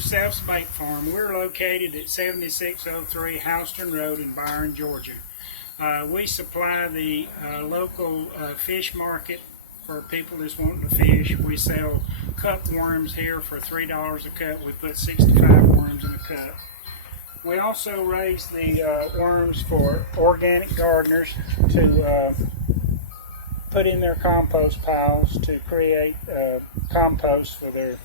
Self's Bait Farm. We're located at 7603 Houston Road in Byron, Georgia. We supply the local fish market for people that's wanting to fish. We sell cup worms here for $3 a cup. We put 65 worms in a cup. We also raise the worms for organic gardeners to put in their compost piles to create compost for their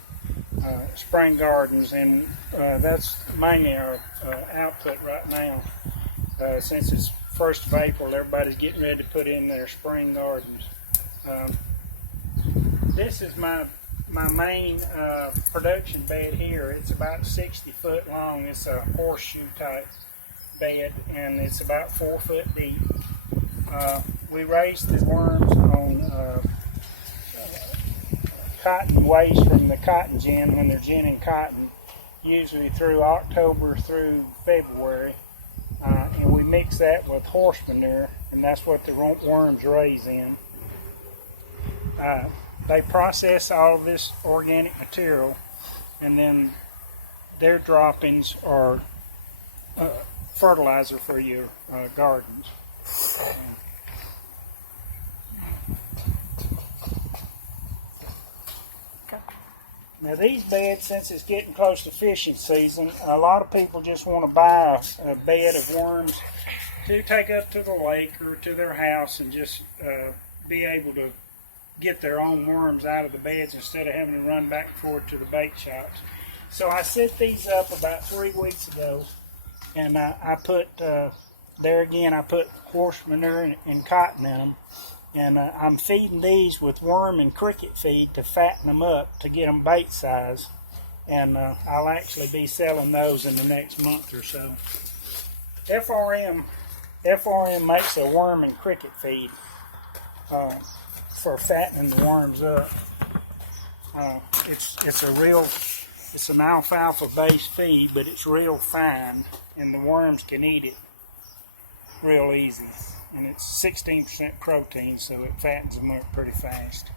spring gardens, and that's mainly our output right now. Since it's 1st of April, everybody's getting ready to put in their spring gardens. This is my main production bed here. It's about 60 foot long. It's a horseshoe type bed, and it's about 4 foot deep. We raise the worms on cotton waste from the cotton gin when they're ginning cotton, usually through October through February, and we mix that with horse manure, and that's what the worms raise in. They process all of this organic material, and then their droppings are fertilizer for your gardens. Now these beds, since it's getting close to fishing season, a lot of people just want to buy a bed of worms to take up to the lake or to their house and just be able to get their own worms out of the beds instead of having to run back and forth to the bait shops. So I set these up about 3 weeks ago, and I put, there again, I put horse manure and cotton in them. And I'm feeding these with worm and cricket feed to fatten them up to get them bait size. And I'll actually be selling those in the next month or so. FRM makes a worm and cricket feed for fattening the worms up. It's an alfalfa based feed, but it's real fine, and the worms can eat it real easy. And it's 16% protein, so it fattens them up pretty fast.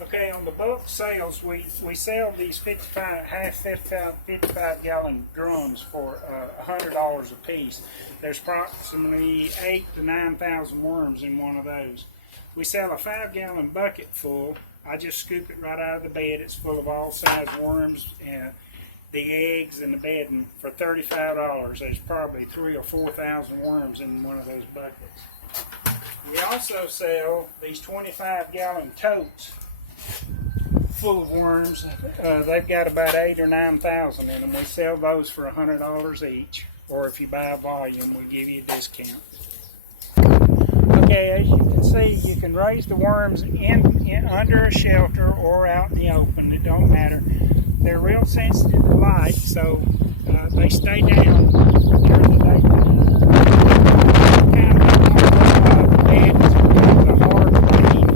Okay, on the bulk sales, we sell these 55 gallon drums for $100 a piece. There's approximately 8,000 to 9,000 worms in one of those. We sell a 5 gallon bucket full. I just scoop it right out of the bed. It's full of all size worms and the eggs and the bedding for $35. There's probably 3,000 or 4,000 worms in one of those buckets. We also sell these 25 gallon totes full of worms. They've got about 8,000 or 9,000 in them. We sell those for $100 each, or if you buy a volume, we give you a discount. Okay, as you can see, you can raise the worms in under a shelter or out in the open. It don't matter. They're real sensitive to light, so they stay down during the daytime. Kind of beds because of hard rain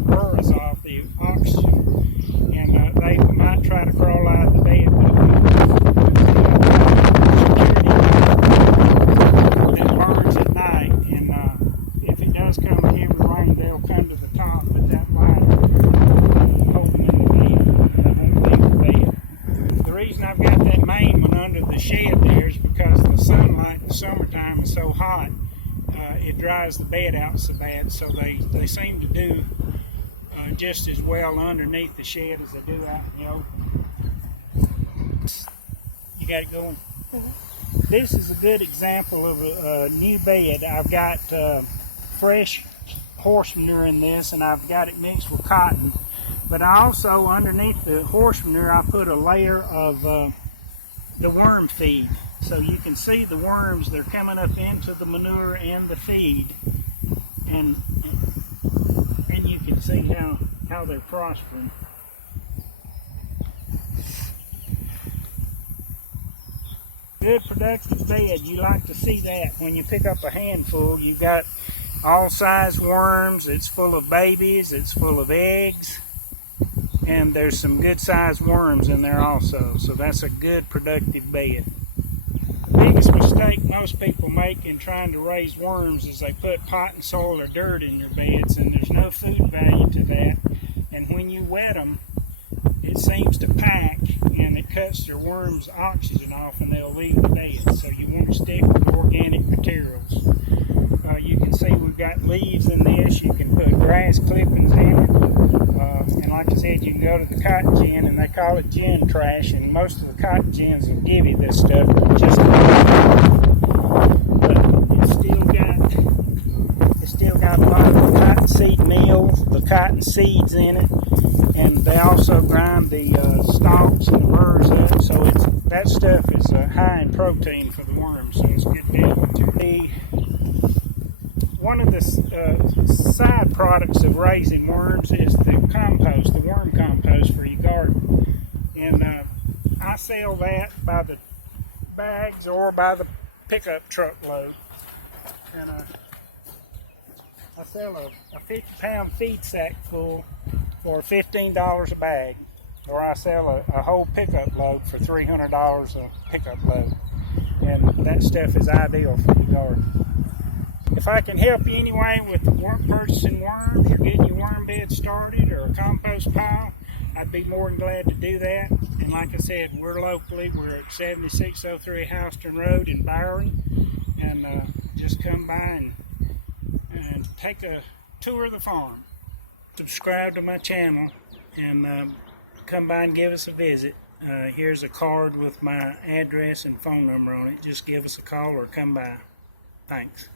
burrs off the oxygen, and they might try to crawl out of the bed, but that burns at night, and if it does come heavy rain, they'll come to the top, but that light I've got that main one under the shed there is because the sunlight in the summertime is so hot, it dries the bed out so bad, so they seem to do just as well underneath the shed as they do out in the open. You got it going? Mm-hmm. This is a good example of a new bed. I've got fresh horse manure in this, and I've got it mixed with cotton. But I also, underneath the horse manure, I put a layer of the worm feed. So you can see the worms, they're coming up into the manure and the feed. And you can see how they're prospering. Good productive bed, you like to see that. When you pick up a handful, you've got all size worms, it's full of babies, it's full of eggs. And there's some good sized worms in there also, so that's a good productive bed. biggest mistake most people make in trying to raise worms is they put potting soil or dirt in their beds, and there's no food value to that. And when you wet them, it seems to pack, and it cuts their worms' oxygen off, and they'll leave the bed. So you want to stick with organic materials. You can see we've got leaves in this. You can put grass clippings in it. And like I said, you can go to the cotton gin, and they call it gin trash, and most of the cotton gins will give you this stuff, just but it's still got a lot of the cottonseed meal, the cotton seeds in it, and they also grind the stalks and the burrs up, so that stuff is high in protein for the worms, so it's a good deal. One of the side products of raising worms is the compost, the worm compost for your garden. And I sell that by the bags or by the pickup truckload. And I sell a 50-pound feed sack full for $15 a bag. Or I sell a whole pickup load for $300 a pickup load. And that stuff is ideal for your garden. If I can help you anyway with purchasing worms or getting your worm bed started or a compost pile, I'd be more than glad to do that. And like I said, we're locally. We're at 7603 Houston Road in Byron. And just come by and take a tour of the farm. Subscribe to my channel and come by and give us a visit. Here's a card with my address and phone number on it. Just give us a call or come by. Thanks.